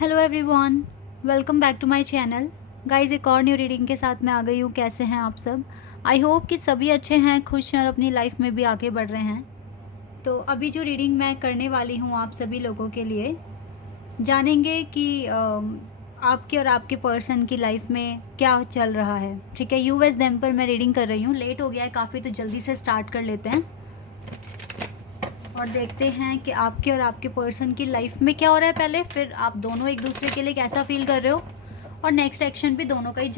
Hello everyone, welcome back to my channel. Guys, एक और new reading के साथ मैं आ गई हूँ। कैसे हैं आप सब? आई होप कि सभी अच्छे हैं, खुश हैं और अपनी लाइफ में भी आगे बढ़ रहे हैं। तो अभी जो रीडिंग मैं करने वाली हूँ आप सभी लोगों के लिए, जानेंगे कि आपके और आपके पर्सन की लाइफ में क्या चल रहा है। ठीक है, यूएस देम पर मैं रीडिंग कर रही हूँ। लेट हो गया है काफ़ी, तो जल्दी से स्टार्ट कर लेते हैं और देखते हैं कि आपके और आपके पर्सन की लाइफ में क्या हो रहा है पहले, फिर आप दोनों एक दूसरे के लिए कैसा फील कर रहे हो और नेक्स्ट एक्शन भी दोनों का ही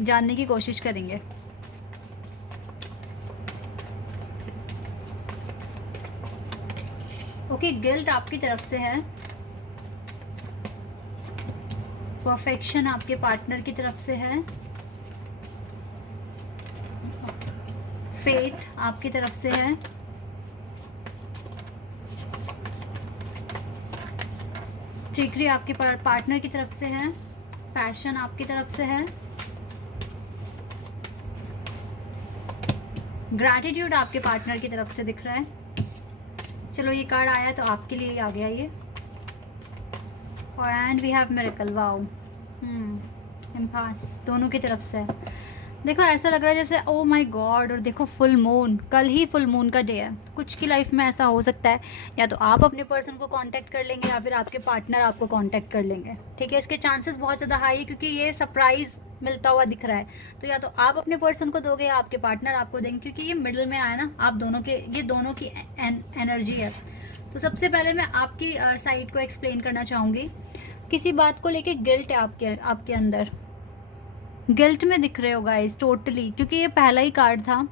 जानने की कोशिश करेंगे। ओके, गिल्ट आपकी तरफ से है, परफेक्शन आपके पार्टनर की तरफ से है, फेथ आपकी तरफ से है, ट्रिकरी आपके पार्टनर की तरफ से है, पैशन आपकी तरफ से है, ग्रैटिट्यूड आपके पार्टनर की तरफ से दिख रहा है। चलो, ये कार्ड आया तो आपके लिए ही आ गया ये। And we have miracle. Wow, impasse दोनों की तरफ से। देखो, ऐसा लग रहा है जैसे ओ माय गॉड। और देखो, फुल मून, कल ही फुल मून का डे है। कुछ की लाइफ में ऐसा हो सकता है, या तो आप अपने पर्सन को कांटेक्ट कर लेंगे या फिर आपके पार्टनर आपको कांटेक्ट कर लेंगे। ठीक है, इसके चांसेस बहुत ज़्यादा हाई है क्योंकि ये सरप्राइज मिलता हुआ दिख रहा है। तो या तो आप अपने पर्सन को दोगे या आपके पार्टनर आपको देंगे, क्योंकि ये मिडिल में आया ना, आप दोनों के, ये दोनों की एनर्जी है। तो सबसे पहले मैं आपकी साइड को एक्सप्लेन करना चाहूँगी। किसी बात को लेके गिल्ट है आपके अंदर, गिल्ट में दिख रहे हो गाइस टोटली, क्योंकि ये पहला ही कार्ड था।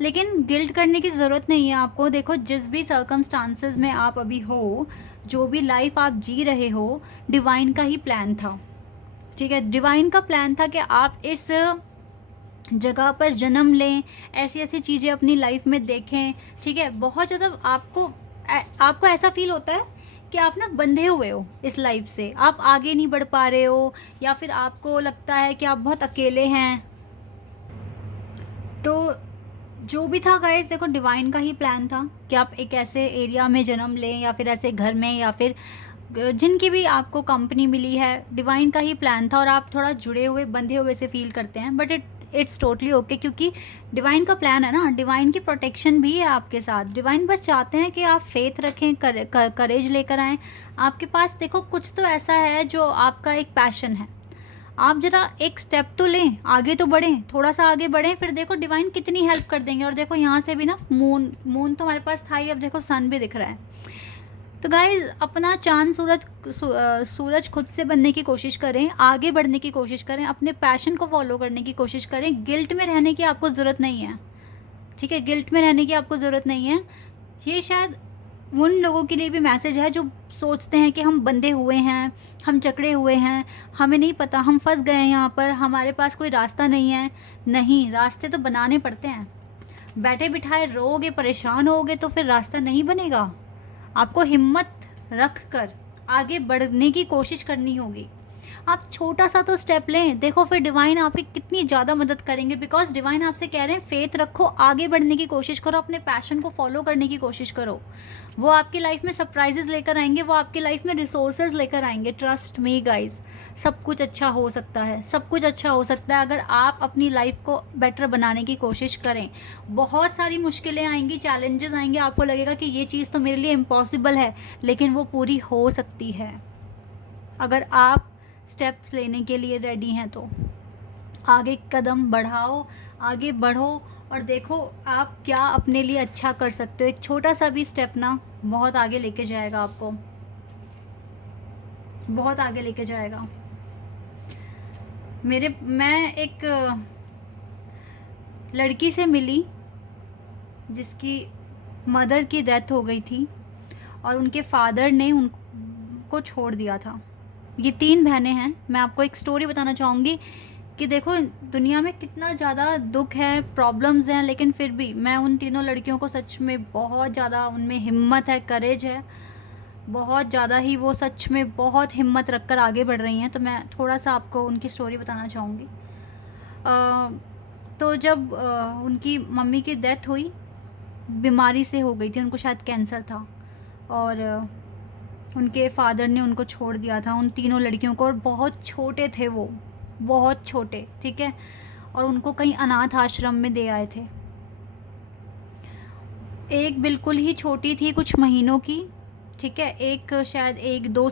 लेकिन गिल्ट करने की ज़रूरत नहीं है आपको। देखो, जिस भी सर्कमस्टांसेस में आप अभी हो, जो भी लाइफ आप जी रहे हो, डिवाइन का ही प्लान था। ठीक है, डिवाइन का प्लान था कि आप इस जगह पर जन्म लें, ऐसी ऐसी चीज़ें अपनी लाइफ में देखें। ठीक है, बहुत ज़्यादा आपको ऐसा फील होता है कि आप ना बंधे हुए हो इस लाइफ से, आप आगे नहीं बढ़ पा रहे हो, या फिर आपको लगता है कि आप बहुत अकेले हैं। तो जो भी था गाइस, देखो, डिवाइन का ही प्लान था कि आप एक ऐसे एरिया में जन्म लें या फिर ऐसे घर में, या फिर जिनकी भी आपको कंपनी मिली है, डिवाइन का ही प्लान था। और आप थोड़ा जुड़े हुए, बंधे हुए से फील करते हैं, बट इट्स टोटली ओके, क्योंकि डिवाइन का प्लान है ना, डिवाइन की प्रोटेक्शन भी है आपके साथ। डिवाइन बस चाहते हैं कि आप फेथ रखें, करेज लेकर आएँ आपके पास। देखो, कुछ तो ऐसा है जो आपका एक पैशन है, आप ज़रा एक स्टेप तो लें, आगे तो बढ़ें, थोड़ा सा आगे बढ़ें, फिर देखो डिवाइन कितनी हेल्प कर देंगे। और देखो, यहाँ से भी ना मून तो हमारे पास था ही, अब देखो सन भी दिख रहा है। तो गाइज, अपना चांद सूरज खुद से बनने की कोशिश करें, आगे बढ़ने की कोशिश करें, अपने पैशन को फॉलो करने की कोशिश करें। गिल्ट में रहने की आपको ज़रूरत नहीं है। ठीक है, गिल्ट में रहने की आपको ज़रूरत नहीं है। ये शायद उन लोगों के लिए भी मैसेज है जो सोचते हैं कि हम बंधे हुए हैं, हम जकड़े हुए हैं, हमें नहीं पता, हम फंस गए हैं यहाँ पर, हमारे पास कोई रास्ता नहीं है। नहीं, रास्ते तो बनाने पड़ते हैं। बैठे बिठाए रोगे, परेशान होगे तो फिर रास्ता नहीं बनेगा। आपको हिम्मत रख कर आगे बढ़ने की कोशिश करनी होगी। आप छोटा सा तो स्टेप लें, देखो फिर डिवाइन आपकी कितनी ज़्यादा मदद करेंगे। बिकॉज डिवाइन आपसे कह रहे हैं फेथ रखो, आगे बढ़ने की कोशिश करो, अपने पैशन को फॉलो करने की कोशिश करो। वो आपकी लाइफ में सरप्राइजेस लेकर आएंगे, वो आपकी लाइफ में रिसोर्सेज लेकर आएंगे। ट्रस्ट मी गाइज, सब कुछ अच्छा हो सकता है, सब कुछ अच्छा हो सकता है अगर आप अपनी लाइफ को बेटर बनाने की कोशिश करें। बहुत सारी मुश्किलें आएंगी, चैलेंजेस आएंगे, आपको लगेगा कि ये चीज़ तो मेरे लिए इम्पॉसिबल है, लेकिन वो पूरी हो सकती है अगर आप स्टेप्स लेने के लिए रेडी हैं। तो आगे कदम बढ़ाओ, आगे बढ़ो और देखो आप क्या अपने लिए अच्छा कर सकते हो। एक छोटा सा भी स्टेप ना बहुत आगे लेके जाएगा, आपको बहुत आगे लेके जाएगा। मैं एक लड़की से मिली जिसकी मदर की डेथ हो गई थी और उनके फादर ने उनको छोड़ दिया था। ये 3 बहनें हैं। मैं आपको एक स्टोरी बताना चाहूँगी कि देखो दुनिया में कितना ज़्यादा दुख है, प्रॉब्लम्स हैं, लेकिन फिर भी मैं उन तीनों लड़कियों को सच में बहुत ज़्यादा, उनमें हिम्मत है, करेज है, बहुत ज़्यादा ही। वो सच में बहुत हिम्मत रख कर आगे बढ़ रही हैं। तो मैं थोड़ा सा आपको उनकी स्टोरी बताना चाहूँगी। तो जब उनकी मम्मी की डेथ हुई, बीमारी से हो गई थी, उनको शायद कैंसर था। और उनके फादर ने उनको छोड़ दिया था, उन तीनों लड़कियों को, और बहुत छोटे थे वो, बहुत छोटे, ठीक है। और उनको कहीं अनाथ आश्रम में दे आए थे। एक बिल्कुल ही छोटी थी, कुछ महीनों की, ठीक है। एक शायद 2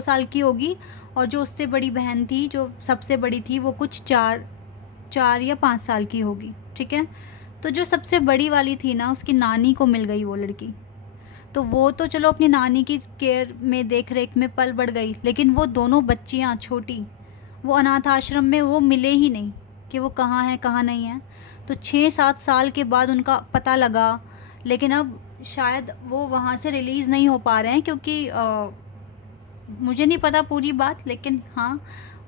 साल की होगी। और जो उससे बड़ी बहन थी, जो सबसे बड़ी थी, वो कुछ 4 या 5 साल की होगी, ठीक है। तो जो सबसे बड़ी वाली थी ना, उसकी नानी को मिल गई वो लड़की। तो वो तो चलो अपनी नानी की केयर में, देख रेख में पल बढ़ गई, लेकिन वो दोनों बच्चियाँ छोटी, वो अनाथ आश्रम में वो मिले ही नहीं कि वो कहाँ हैं कहाँ नहीं हैं। तो 6-7 साल के बाद उनका पता लगा, लेकिन अब शायद वो वहाँ से रिलीज़ नहीं हो पा रहे हैं, क्योंकि मुझे नहीं पता पूरी बात, लेकिन हाँ,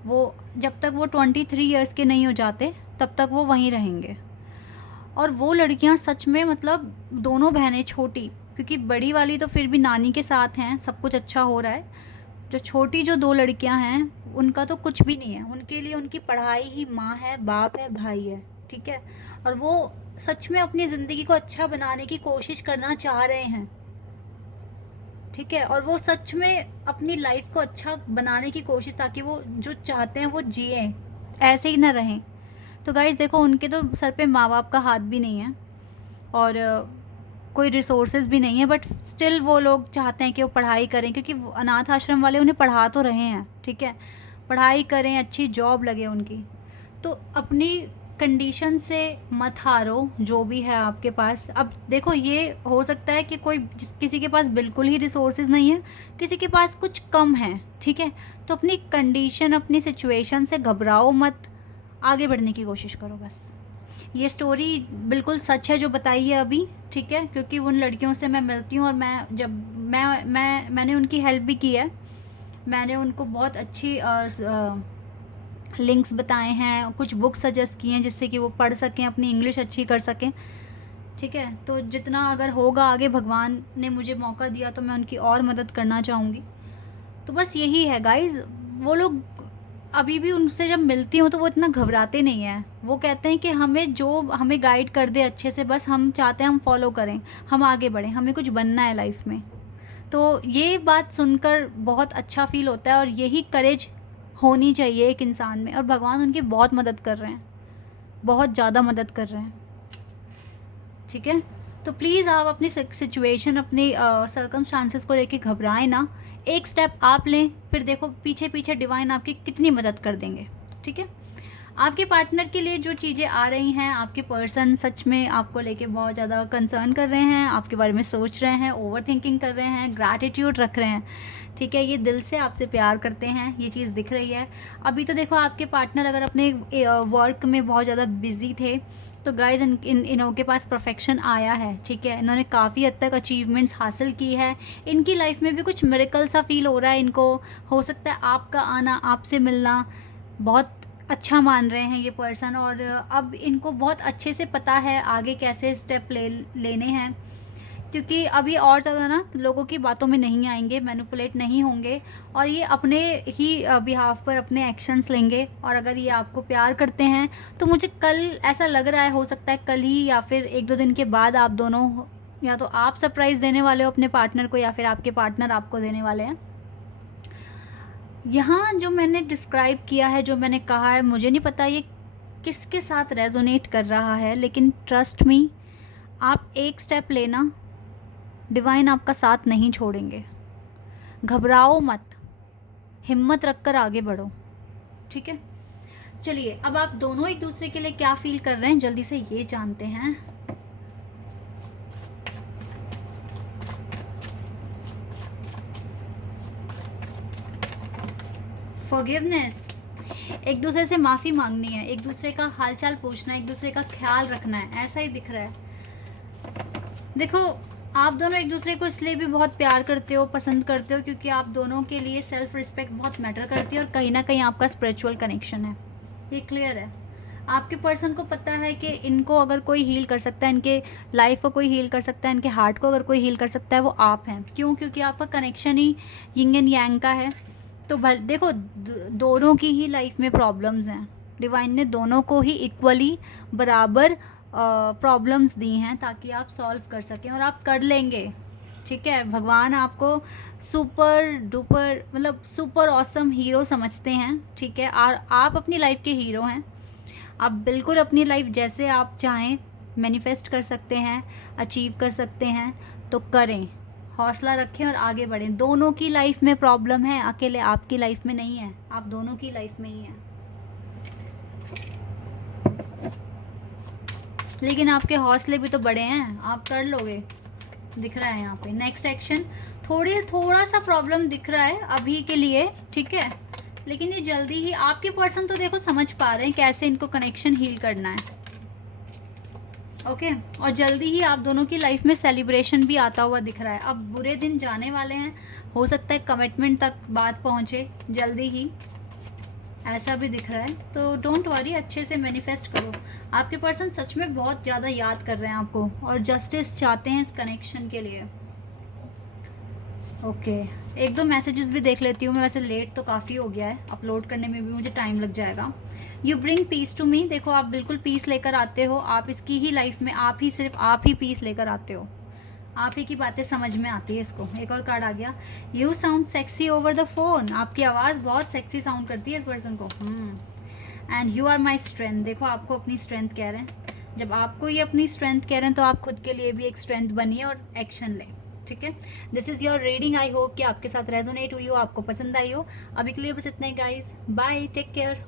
वो जब तक वो 23 ईयर्स के नहीं हो जाते तब तक वो वहीं रहेंगे। और वो लड़कियां सच में, मतलब दोनों बहनें छोटी, क्योंकि बड़ी वाली तो फिर भी नानी के साथ हैं, सब कुछ अच्छा हो रहा है। जो छोटी जो 2 लड़कियां हैं, उनका तो कुछ भी नहीं है, उनके लिए उनकी पढ़ाई ही माँ है, बाप है, भाई है, ठीक है। और वो सच में अपनी ज़िंदगी को अच्छा बनाने की कोशिश करना चाह रहे हैं, ठीक है। और वो सच में अपनी लाइफ को अच्छा बनाने की कोशिश, ताकि वो जो चाहते हैं वो जिए, ऐसे ही ना रहें। तो गाइज़ देखो, उनके तो सर पे माँ बाप का हाथ भी नहीं है, और कोई रिसोर्सेज भी नहीं है, बट स्टिल वो लोग चाहते हैं कि वो पढ़ाई करें, क्योंकि अनाथ आश्रम वाले उन्हें पढ़ा तो रहे हैं, ठीक है। पढ़ाई करें, अच्छी जॉब लगे उनकी। तो अपनी कंडीशन से मत हारो, जो भी है आपके पास। अब देखो, ये हो सकता है कि किसी के पास बिल्कुल ही रिसोर्सेज नहीं है, किसी के पास कुछ कम है, ठीक है। तो अपनी कंडीशन, अपनी सिचुएशन से घबराओ मत, आगे बढ़ने की कोशिश करो बस। ये स्टोरी बिल्कुल सच है जो बताई है अभी, ठीक है, क्योंकि उन लड़कियों से मैं मिलती हूँ, और मैंने उनकी हेल्प भी की है। मैंने उनको बहुत अच्छी लिंक्स बताए हैं, कुछ बुक्स सजेस्ट किए हैं, जिससे कि वो पढ़ सकें, अपनी इंग्लिश अच्छी कर सकें, ठीक है। तो जितना अगर होगा आगे, भगवान ने मुझे मौका दिया तो मैं उनकी और मदद करना चाहूँगी। तो बस यही है गाइज़। वो लोग, अभी भी उनसे जब मिलती हूँ तो वो इतना घबराते नहीं हैं। वो कहते हैं कि हमें गाइड कर दे अच्छे से, बस हम चाहते हैं हम फॉलो करें, हम आगे बढ़ें, हमें कुछ बनना है लाइफ में। तो ये बात सुनकर बहुत अच्छा फ़ील होता है, और यही करेज होनी चाहिए एक इंसान में, और भगवान उनकी बहुत मदद कर रहे हैं, बहुत ज़्यादा मदद कर रहे हैं, ठीक है। तो प्लीज़ आप अपनी सिचुएशन, अपनी सर्कमस्टांसेस को लेके घबराएं ना, एक स्टेप आप लें, फिर देखो पीछे पीछे डिवाइन आपकी कितनी मदद कर देंगे, ठीक है। आपके पार्टनर के लिए जो चीज़ें आ रही हैं, आपके पर्सन सच में आपको लेके बहुत ज़्यादा कंसर्न कर रहे हैं, आपके बारे में सोच रहे हैं, ओवर थिंकिंग कर रहे हैं, ग्रैटिट्यूड रख रहे हैं, ठीक है। ये दिल से आपसे प्यार करते हैं, ये चीज़ दिख रही है। अभी तो देखो, आपके पार्टनर अगर अपने वर्क में बहुत ज़्यादा बिजी थे, तो गाइज इनों के पास परफेक्शन आया है, ठीक है। इन्होंने काफ़ी हद तक अचीवमेंट्स हासिल की है, इनकी लाइफ में भी कुछ मिरेकल सा फील हो रहा है इनको। हो सकता है आपका आना, आपसे मिलना बहुत अच्छा मान रहे हैं ये पर्सन, और अब इनको बहुत अच्छे से पता है आगे कैसे स्टेप लेने हैं, क्योंकि अभी और ज़्यादा ना लोगों की बातों में नहीं आएंगे, मैनिपुलेट नहीं होंगे, और ये अपने ही बिहाफ पर अपने एक्शंस लेंगे। और अगर ये आपको प्यार करते हैं, तो मुझे कल ऐसा लग रहा है, हो सकता है कल ही या फिर 1-2 दिन के बाद, आप दोनों, या तो आप सरप्राइज़ देने वाले हो अपने पार्टनर को, या फिर आपके पार्टनर आपको देने वाले हैं। यहाँ जो मैंने डिस्क्राइब किया है, जो मैंने कहा है, मुझे नहीं पता ये किसके साथ रेजोनेट कर रहा है, लेकिन ट्रस्ट मी, आप एक स्टेप लेना, डिवाइन आपका साथ नहीं छोड़ेंगे। घबराओ मत, हिम्मत रखकर आगे बढ़ो, ठीक है। चलिए, अब आप दोनों एक दूसरे के लिए क्या फील कर रहे हैं, जल्दी से ये जानते हैं। फॉरगिवनेस, एक दूसरे से माफ़ी मांगनी है, एक दूसरे का हालचाल पूछना है, एक दूसरे का ख्याल रखना है, ऐसा ही दिख रहा है। देखो, आप दोनों एक दूसरे को इसलिए भी बहुत प्यार करते हो, पसंद करते हो, क्योंकि आप दोनों के लिए सेल्फ रिस्पेक्ट बहुत मैटर करती है, और कहीं ना कहीं आपका स्पिरिचुअल कनेक्शन है, ये क्लियर है। आपके पर्सन को पता है कि इनको अगर कोई हील कर सकता है, इनके लाइफ को कोई हील कर सकता है, इनके हार्ट को अगर कोई हील कर सकता है, वो आप हैं। क्यों? क्योंकि आपका connection he yin and yang का है। तो देखो, दोनों की ही लाइफ में प्रॉब्लम्स हैं, डिवाइन ने दोनों को ही इक्वली बराबर प्रॉब्लम्स दी हैं, ताकि आप सॉल्व कर सकें, और आप कर लेंगे, ठीक है, भगवान आपको सुपर डुपर मतलब सुपर ऑसम हीरो समझते हैं, ठीक है, और आप अपनी लाइफ के हीरो हैं। आप बिल्कुल अपनी लाइफ जैसे आप चाहें मैनिफेस्ट कर सकते हैं, अचीव कर सकते हैं, तो करें, हौसला रखें और आगे बढ़ें। दोनों की लाइफ में प्रॉब्लम है, अकेले आपकी लाइफ में नहीं है, आप दोनों की लाइफ में ही है, लेकिन आपके हौसले भी तो बड़े हैं, आप कर लोगे, दिख रहा है यहाँ पे। नेक्स्ट एक्शन, थोड़ा सा प्रॉब्लम दिख रहा है अभी के लिए, ठीक है, लेकिन ये जल्दी ही आपके पर्सन तो देखो समझ पा रहे हैं कैसे इनको कनेक्शन हील करना है, ओके। और जल्दी ही आप दोनों की लाइफ में सेलिब्रेशन भी आता हुआ दिख रहा है। अब बुरे दिन जाने वाले हैं, हो सकता है कमिटमेंट तक बात पहुँचे जल्दी ही, ऐसा भी दिख रहा है। तो डोंट वरी, अच्छे से मैनिफेस्ट करो। आपके पर्सन सच में बहुत ज़्यादा याद कर रहे हैं आपको और जस्टिस चाहते हैं इस कनेक्शन के लिए, ओके। एक दो मैसेजेस भी देख लेती हूँ मैं, वैसे लेट तो काफ़ी हो गया है, अपलोड करने में भी मुझे टाइम लग जाएगा। You bring peace to me, देखो आप बिल्कुल पीस लेकर आते हो, आप इसकी ही लाइफ में आप ही, सिर्फ आप ही पीस लेकर आते हो, आप ही की बातें समझ में आती है इसको। एक और कार्ड आ गया, you sound sexy over the phone, आपकी आवाज़ बहुत सेक्सी साउंड करती है इस पर्सन को। And you are my strength, देखो आपको अपनी स्ट्रेंथ कह रहे हैं। जब आपको ये अपनी स्ट्रेंथ कह रहे हैं तो आप खुद के लिए भी एक स्ट्रेंथ बनिए और एक्शन लें, ठीक है। This is your reading, I hope कि आपके साथ रेजोनेट हुई हो, आपको पसंद आई हो। अभी के लिए बस इतना ही गाइज, बाय, टेक केयर।